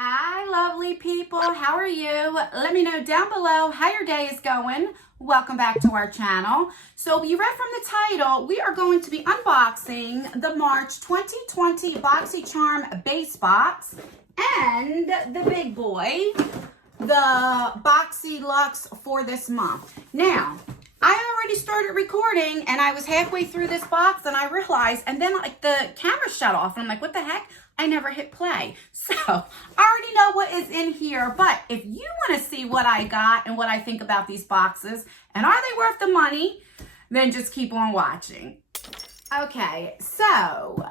Hi, lovely people. How are you? Let me know down below how your day is going. Welcome back to our channel. So you read from the title, we are going to be unboxing the March 2020 BOXYCHARM base box and the big boy, the BOXYLUXE for this month. Now, I already started recording and I was halfway through this box and I realized, and then like the camera shut off and I'm like, what the heck? I never hit play. So I already know what is in here, but if you want to see what I got and what I think about these boxes and are they worth the money, then just keep on watching. Okay, so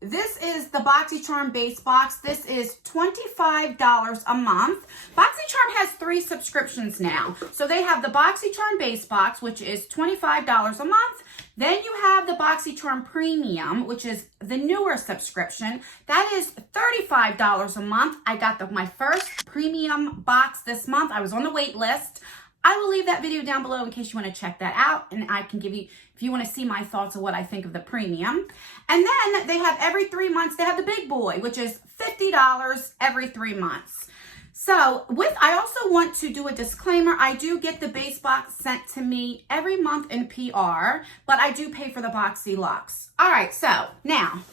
this is the BOXYCHARM base box. This is $25 a month. BOXYCHARM has 3 subscriptions now. So they have the BOXYCHARM base box, which is $25 a month. Then you have the BOXYCHARM PREMUIM, which is the newer subscription. That is $35 a month. I got my first PREMUIM box this month. I was on the wait list. I will leave that video down below in case you want to check that out, and I can give you, if you want to see my thoughts of what I think of the PREMUIM. And then they have every 3 months, they have the big boy, which is $50 every 3 months. So I also want to do a disclaimer. I do get the base box sent to me every month in PR, but I do pay for the BOXYLUXE. All right, so now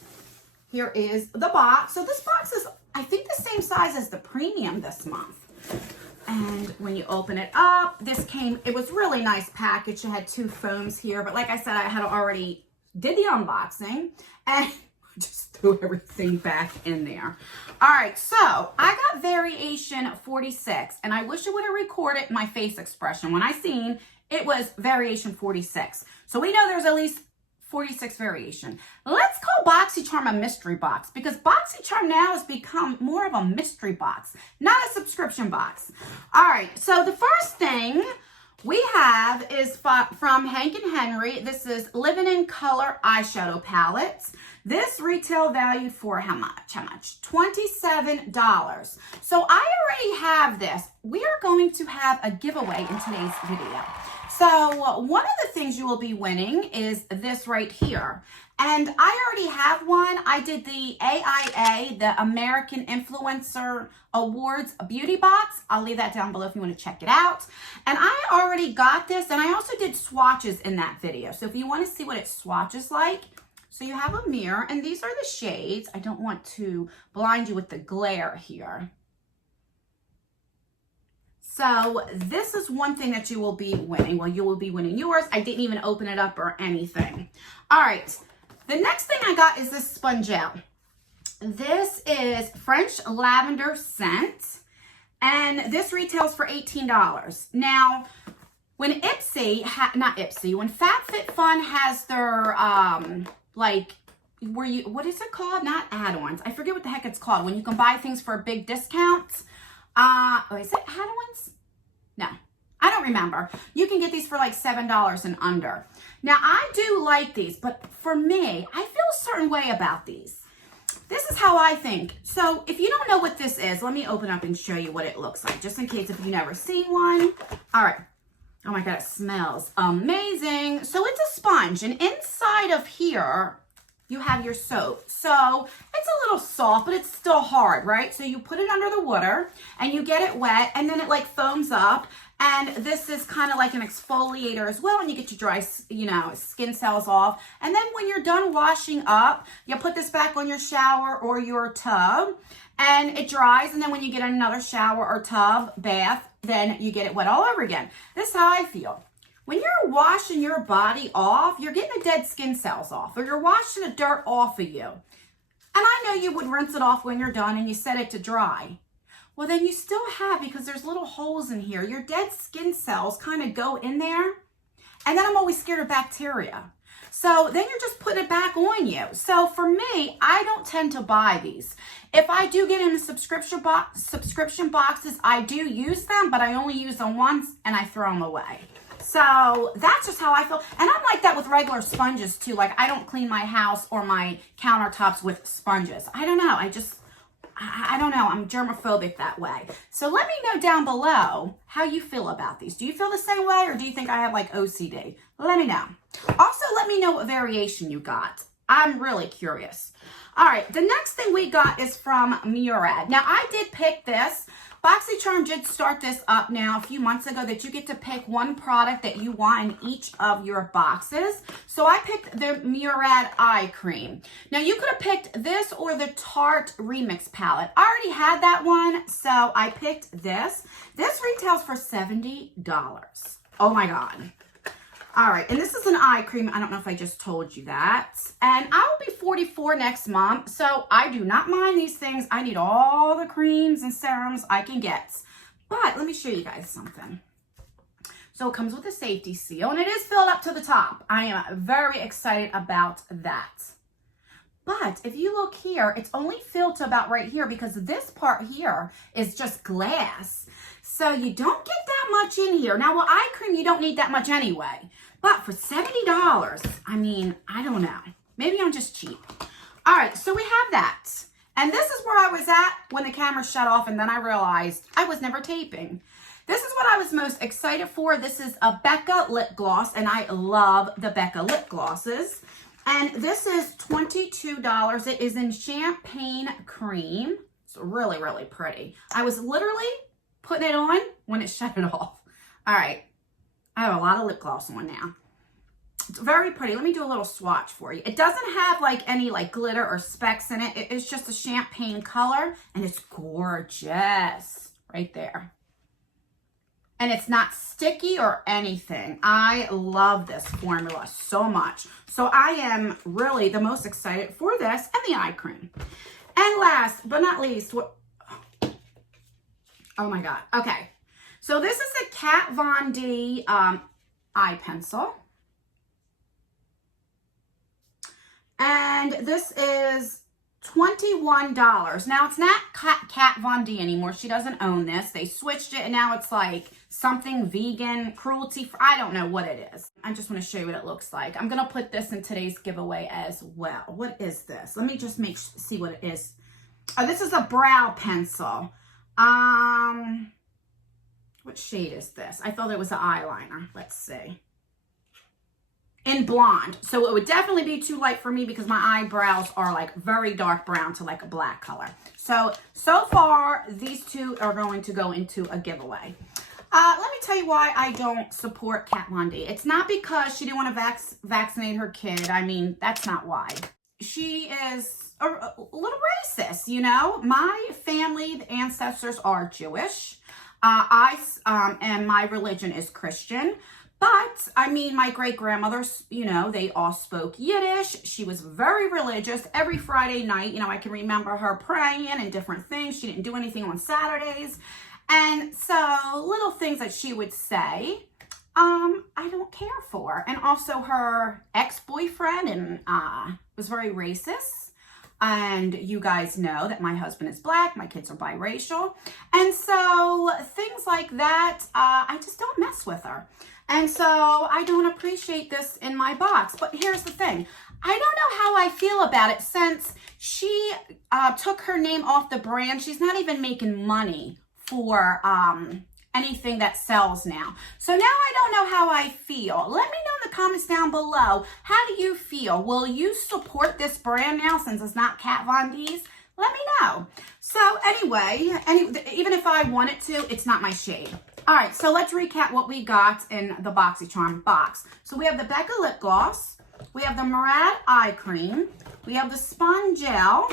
here is the box. So this box is, I think, the same size as the PREMUIM this month. And when you open it up, it was really nice package. It had 2 foams here, but like I said, I had already did the unboxing and just threw everything back in there. All right, so I got variation 46, and I wish I would have recorded my face expression. When I seen it was variation 46. So we know there's at least 46 variation. Let's call BOXYCHARM a mystery box because BOXYCHARM now has become more of a mystery box, not a subscription box. All right, so the first thing we have is from Rankin. This is Living in Color eyeshadow palettes. This retail value for how much? $27. So I already have this. We are going to have a giveaway in today's video. So one of the things you will be winning is this right here. And I already have one. I did the AIA, the American Influencer Awards beauty box. I'll leave that down below if you want to check it out. And I already got this, and I also did swatches in that video. So if you want to see what it swatches like, so you have a mirror, and these are the shades. I don't want to blind you with the glare here. So this is one thing that you will be winning. Well, you will be winning yours. I didn't even open it up or anything. All right. The next thing I got is this sponge gel. This is French lavender scent, and this retails for $18. Now, when when FabFitFun has their what is it called? Not add-ons. I forget what the heck it's called. When you can buy things for big discounts. Is it add-ons? No, I don't remember. You can get these for like $7 and under. Now, I do like these, but for me, I feel a certain way about these. This is how I think. So if you don't know what this is, let me open up and show you what it looks like, just in case if you've never seen one. All right. Oh my God, it smells amazing. So it's a sponge, and inside of here, you have your soap. So it's a little soft, but it's still hard, right? So you put it under the water and you get it wet, and then it like foams up. And this is kind of like an exfoliator as well, and you get your dry, skin cells off. And then when you're done washing up, you put this back on your shower or your tub, and it dries. And then when you get another shower or tub, bath, then you get it wet all over again. This is how I feel. When you're washing your body off, you're getting the dead skin cells off, or you're washing the dirt off of you. And I know you would rinse it off when you're done and you set it to dry. Well, then you still have, because there's little holes in here, your dead skin cells kind of go in there. And then I'm always scared of bacteria. So then you're just putting it back on you. So for me, I don't tend to buy these. If I do get in the subscription boxes, I do use them, but I only use them once and I throw them away. So that's just how I feel. And I'm like that with regular sponges too. Like I don't clean my house or my countertops with sponges. I don't know. I don't know. I'm germophobic that way. So let me know down below how you feel about these. Do you feel the same way, or do you think I have like OCD? Let me know. Also, let me know what variation you got. I'm really curious. All right, the next thing we got is from Murad. Now, I did pick this. BOXYCHARM did start this up now a few months ago that you get to pick one product that you want in each of your boxes. So I picked the Murad Eye Cream. Now, you could have picked this or the Tarte Remix Palette. I already had that one, so I picked this. This retails for $70. Oh, my God. All right, and this is an eye cream. I don't know if I just told you that. And I will be 44 next month, so I do not mind these things. I need all the creams and serums I can get. But let me show you guys something. So it comes with a safety seal, and it is filled up to the top. I am very excited about that. But if you look here, it's only filled to about right here because this part here is just glass. So you don't get that much in here. Now, with eye cream, you don't need that much anyway. But for $70, I mean, I don't know. Maybe I'm just cheap. All right, so we have that. And this is where I was at when the camera shut off, and then I realized I was never taping. This is what I was most excited for. This is a Becca lip gloss, and I love the Becca lip glosses. And this is $22. It is in champagne cream. It's really, really pretty. I was literally putting it on when it shut it off. All right. I have a lot of lip gloss on now. It's very pretty. Let me do a little swatch for you. It doesn't have like any like glitter or specks in it. It's just a champagne color, and it's gorgeous right there. And it's not sticky or anything. I love this formula so much. So I am really the most excited for this and the eye cream. And last but not least, oh my God. Okay. So this is a Kat Von D eye pencil. And this is $21. Now, it's not Kat Von D anymore. She doesn't own this. They switched it, and now it's like something vegan, cruelty-free. I don't know what it is. I just want to show you what it looks like. I'm going to put this in today's giveaway as well. What is this? Let me just see what it is. Oh, this is a brow pencil. What shade is this? I thought it was an eyeliner. Let's see. In blonde. So it would definitely be too light for me because my eyebrows are like very dark brown to like a black color. So far, these two are going to go into a giveaway. Let me tell you why I don't support Kat Von D. It's not because she didn't want to vaccinate her kid. I mean, that's not why. She is a little racist, you know. My family, the ancestors are Jewish. And my religion is Christian. But, I mean, my great-grandmothers, you know, they all spoke Yiddish. She was very religious. Every Friday night, you know, I can remember her praying and different things. She didn't do anything on Saturdays. And so, little things that she would say, I don't care for. And also, her ex-boyfriend was very racist. And you guys know that my husband is black, my kids are biracial. And so, things like that, I just don't mess with her. And so I don't appreciate this in my box. But here's the thing. I don't know how I feel about it since she took her name off the brand. She's not even making money for anything that sells now. So now I don't know how I feel. Let me know in the comments down below. How do you feel? Will you support this brand now since it's not Kat Von D's? Let me know. So anyway, even if I wanted to, it's not my shade. All right, so let's recap what we got in the BOXYCHARM box. So we have the Becca lip gloss, we have the Murad eye cream, we have the Spun Gel,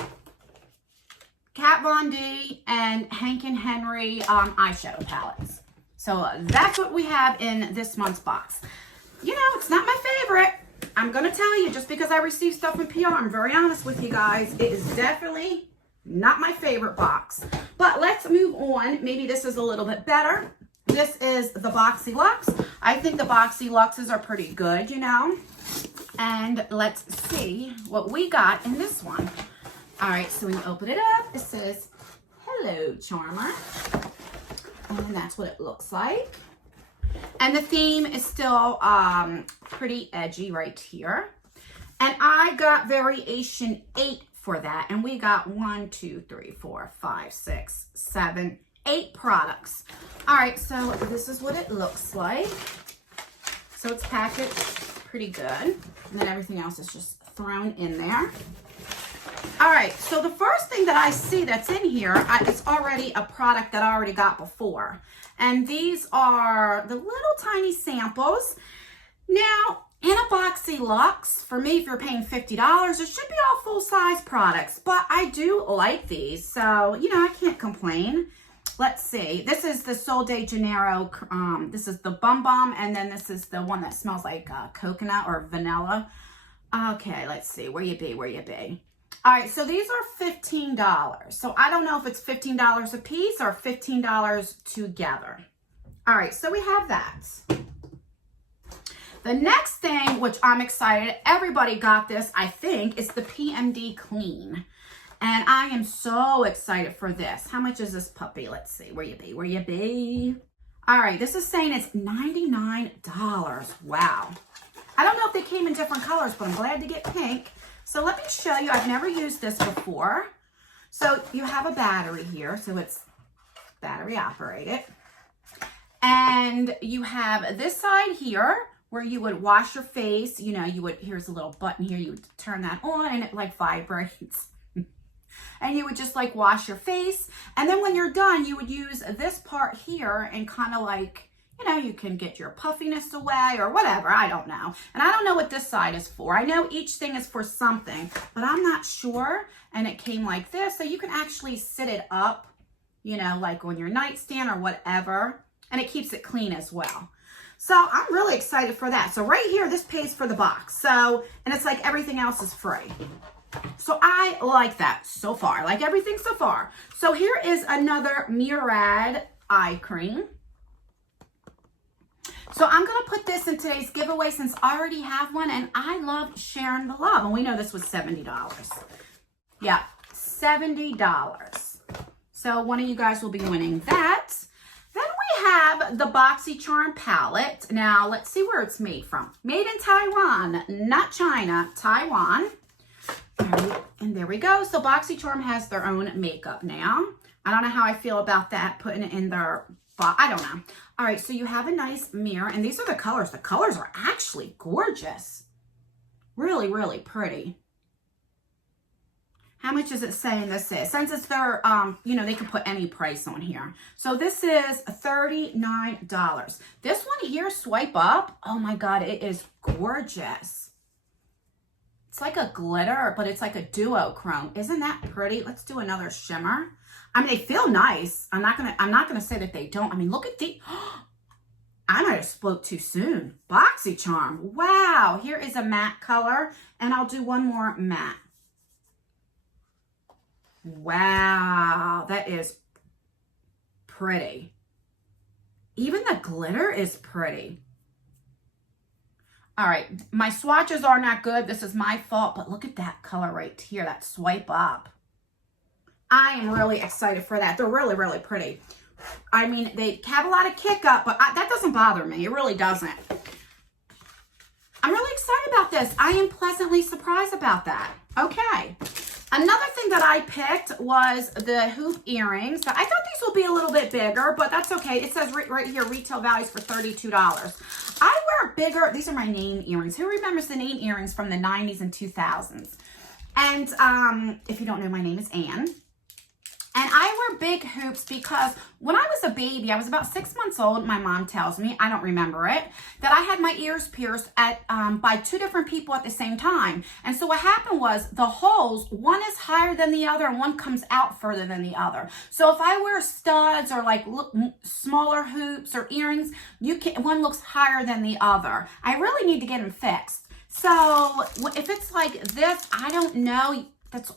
Kat Von D, and Hank and Henry eyeshadow palettes. So that's what we have in this month's box. You know, it's not my favorite. I'm going to tell you, just because I receive stuff from PR, I'm very honest with you guys. It is definitely not my favorite box. But let's move on. Maybe this is a little bit better. This is the BOXYLUXE. I think the BOXYLUXEs are pretty good, you know. And let's see what we got in this one. All right, so when you open it up, it says, "Hello, Charmer." And that's what it looks like. And the theme is still pretty edgy right here. And I got variation 8 for that. And we got 1, 2, 3, 4, 5, 6, 7, 8 products. All right, so this is what it looks like. So it's packaged pretty good. And then everything else is just thrown in there. All right, so the first thing that I see that's in here, it's already a product that I already got before. And these are the little tiny samples. Now, in a BOXYLUXE, for me, if you're paying $50, it should be all full-size products. But I do like these, so, you know, I can't complain. Let's see. This is the Sol de Janeiro. This is the Bum Bum, and then this is the one that smells like coconut or vanilla. Okay, let's see. Where you be? Where you be? All right, so these are $15. So I don't know if it's $15 a piece or $15 together. All right, so we have that. The next thing, which I'm excited, everybody got this, I think, is the PMD Clean. And I am so excited for this. How much is this puppy? Let's see. Where you be? Where you be? All right, this is saying it's $99. Wow. I don't know if they came in different colors, but I'm glad to get pink. So let me show you. I've never used this before. So you have a battery here. So it's battery operated. And you have this side here where you would wash your face. You know, you would, here's a little button here. You would turn that on and it like vibrates. And you would just like wash your face. And then when you're done, you would use this part here and kind of like, you know, you can get your puffiness away or whatever. I don't know. And I don't know what this side is for. I know each thing is for something, but I'm not sure. And it came like this. So you can actually sit it up, you know, like on your nightstand or whatever. And it keeps it clean as well. So I'm really excited for that. So right here, this pays for the box. So, and it's like everything else is free. So I like that so far. I like everything so far. So here is another Murad eye cream. So I'm going to put this in today's giveaway since I already have one and I love sharing the love. And we know this was $70. Yeah, $70. So one of you guys will be winning that. Then we have the BOXYCHARM palette. Now let's see where it's made from. Made in Taiwan, not China, Taiwan. And there we go. So BOXYCHARM has their own makeup now. I don't know how I feel about that, putting it in their box. I don't know. All right, so you have a nice mirror, and these are the colors. The colors are actually gorgeous. Really, really pretty. How much is it saying this is? Since it's their, you know, they can put any price on here. So this is $39. This one here, swipe up. Oh my God, it is gorgeous. It's like a glitter, but it's like a duochrome. Isn't that pretty? Let's do another shimmer. I mean, they feel nice. I'm not gonna say that they don't. I mean, look at the, I might have spoke too soon. BOXYCHARM. Wow. Here is a matte color, and I'll do one more matte. Wow, that is pretty. Even the glitter is pretty. All right, my swatches are not good. This is my fault, but look at that color right here, that swipe up. I am really excited for that. They're really, really pretty. I mean, they have a lot of kick up, but that doesn't bother me. It really doesn't. I'm really excited about this. I am pleasantly surprised about that. Okay. Another thing that I picked was the hoop earrings. I thought these would be a little bit bigger, but that's okay. It says right here, retail values for $32. I wear bigger, these are my name earrings. Who remembers the name earrings from the 90s and 2000s? And if you don't know, my name is Anne. And I wear big hoops because when I was a baby, I was about 6 months old, my mom tells me, I don't remember it, that I had my ears pierced by two different people at the same time. And so what happened was the holes, one is higher than the other and one comes out further than the other. So if I wear studs or like smaller hoops or earrings, one looks higher than the other. I really need to get them fixed. So if it's like this, I don't know.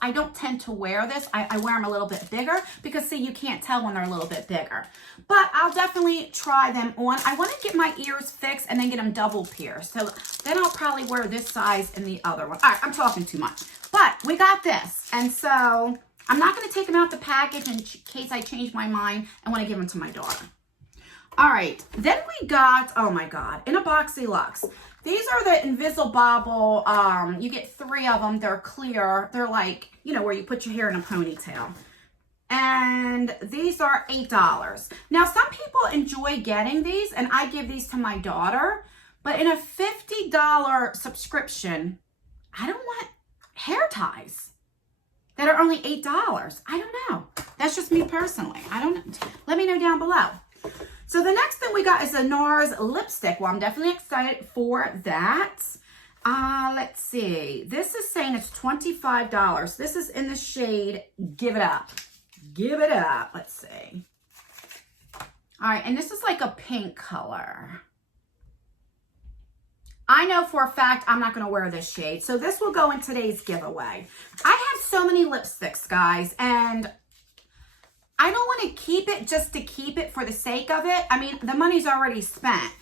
I don't tend to wear this. I wear them a little bit bigger because, see, you can't tell when they're a little bit bigger. But I'll definitely try them on. I want to get my ears fixed and then get them double pierced. So then I'll probably wear this size and the other one. All right, I'm talking too much. But we got this. And so I'm not going to take them out the package in case I change my mind and want to give them to my daughter. All right, then we got, oh my God, in a BOXYLUXE. These are the Invisible Bobble. You get 3 of them. They're clear. They're like, you know, where you put your hair in a ponytail. And these are $8. Now, some people enjoy getting these, and I give these to my daughter. But in a $50 subscription, I don't want hair ties that are only $8. I don't know. That's just me personally. I don't know. Let me know down below. So the next thing we got is a NARS lipstick. Well, I'm definitely excited for that. Let's see. This is saying it's $25. This is in the shade Give It Up. Give It Up. Let's see. All right, and this is like a pink color. I know for a fact I'm not going to wear this shade. So this will go in today's giveaway. I have so many lipsticks, guys, and I don't want to keep it just to keep it for the sake of it. I mean, the money's already spent.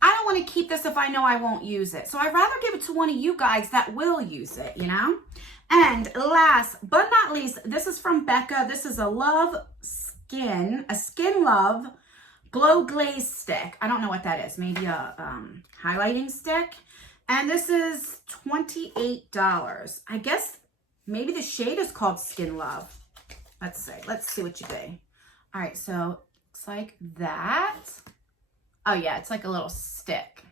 I don't want to keep this if I know I won't use it. So I'd rather give it to one of you guys that will use it, you know? And last but not least, this is from Becca. This is a Skin Love Glow Glaze Stick. I don't know what that is. Maybe a highlighting stick. And this is $28. I guess maybe the shade is called Skin Love. Let's see. Let's see what you do. All right, so looks like that. Oh, yeah, it's like a little stick.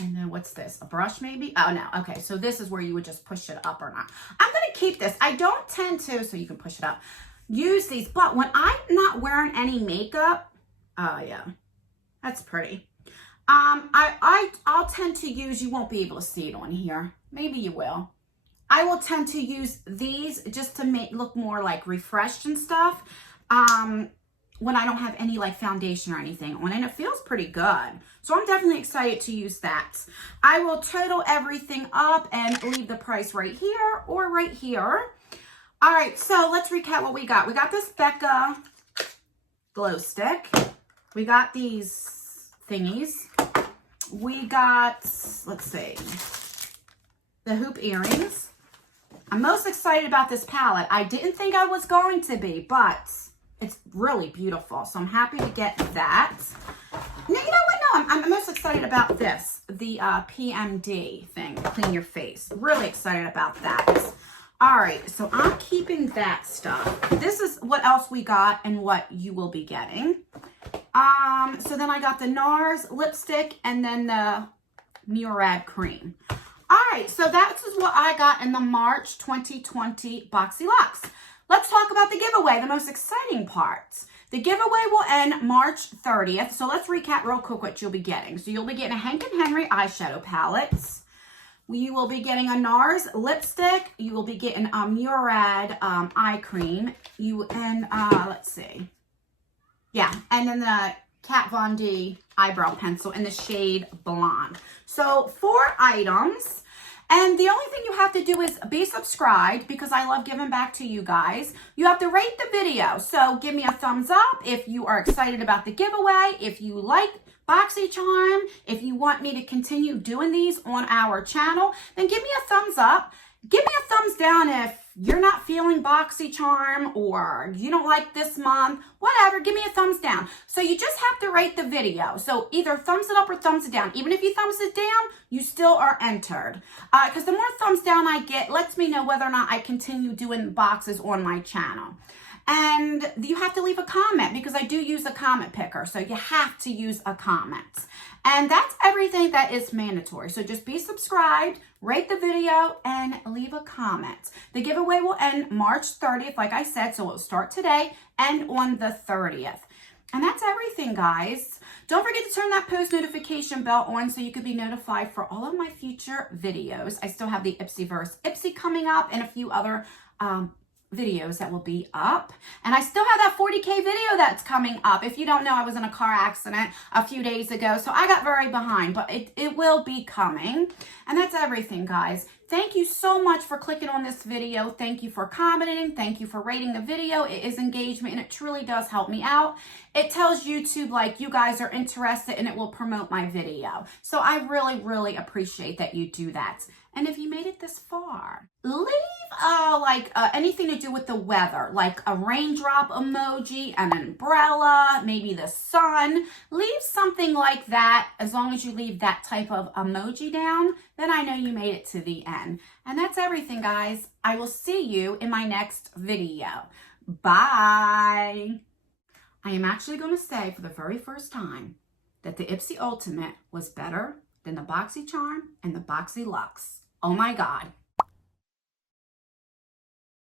And then what's this? A brush maybe? Oh, no. Okay, so this is where you would just push it up or not. I'm going to keep this. I don't tend to, so you can push it up, use these. But when I'm not wearing any makeup, oh, yeah, that's pretty. I'll tend to use, you won't be able to see it on here. Maybe you will. I will tend to use these just to make look more like refreshed and stuff. When I don't have any like foundation or anything on, and it feels pretty good. So I'm definitely excited to use that. I will total everything up and leave the price right here or right here. All right, so let's recap what we got. We got this Becca glow stick. We got these thingies. We got, let's see, the hoop earrings. I'm most excited about this palette. I didn't think I was going to be, but it's really beautiful. So I'm happy to get that. Now, you know what? No, I'm most excited about this, the PMD thing, clean your face. Really excited about that. All right, so I'm keeping that stuff. This is what else we got and what you will be getting. So then I got the NARS lipstick and then the Murad cream. All right, so that is what I got in the March 2020 BOXYLUXE. Let's talk about the giveaway, the most exciting part. The giveaway will end March 30th. So let's recap real quick what you'll be getting. So you'll be getting a Hank & Henry eyeshadow palettes. You will be getting a NARS lipstick. You will be getting a Murad eye cream. Let's see. Yeah, and then the Kat Von D eyebrow pencil in the shade Blonde. So 4 items. And the only thing you have to do is be subscribed because I love giving back to you guys. You have to rate the video. So give me a thumbs up if you are excited about the giveaway, if you like BOXYCHARM, if you want me to continue doing these on our channel, then give me a thumbs up. Give me a thumbs down if you're not feeling BOXYCHARM or you don't like this month, whatever, give me a thumbs down. So you just have to rate the video. So either thumbs it up or thumbs it down. Even if you thumbs it down, you still are entered. Because the more thumbs down I get, lets me know whether or not I continue doing boxes on my channel. And you have to leave a comment because I do use a comment picker. So you have to use a comment. And that's everything that is mandatory. So just be subscribed, rate the video, and leave a comment. The giveaway will end March 30th, like I said. So it'll start today and on the 30th. And that's everything, guys. Don't forget to turn that post notification bell on so you can be notified for all of my future videos. I still have the Ipsyverse Ipsy coming up and a few other videos that will be up. And I still have that 40K video that's coming up. If you don't know, I was in a car accident a few days ago, so I got very behind, but it will be coming. And that's everything, guys. Thank you so much for clicking on this video. Thank you for commenting. Thank you for rating the video. It is engagement and it truly does help me out. It tells YouTube like you guys are interested and it will promote my video. So I really, really appreciate that you do that. And if you made it this far, leave anything to do with the weather, like a raindrop emoji, an umbrella, maybe the sun. Leave something like that. As long as you leave that type of emoji down, then I know you made it to the end. And that's everything, guys. I will see you in my next video. Bye. I am actually going to say for the very first time that the Ipsy Ultimate was better than the BOXYCHARM and the BOXYLUXE. Oh my God.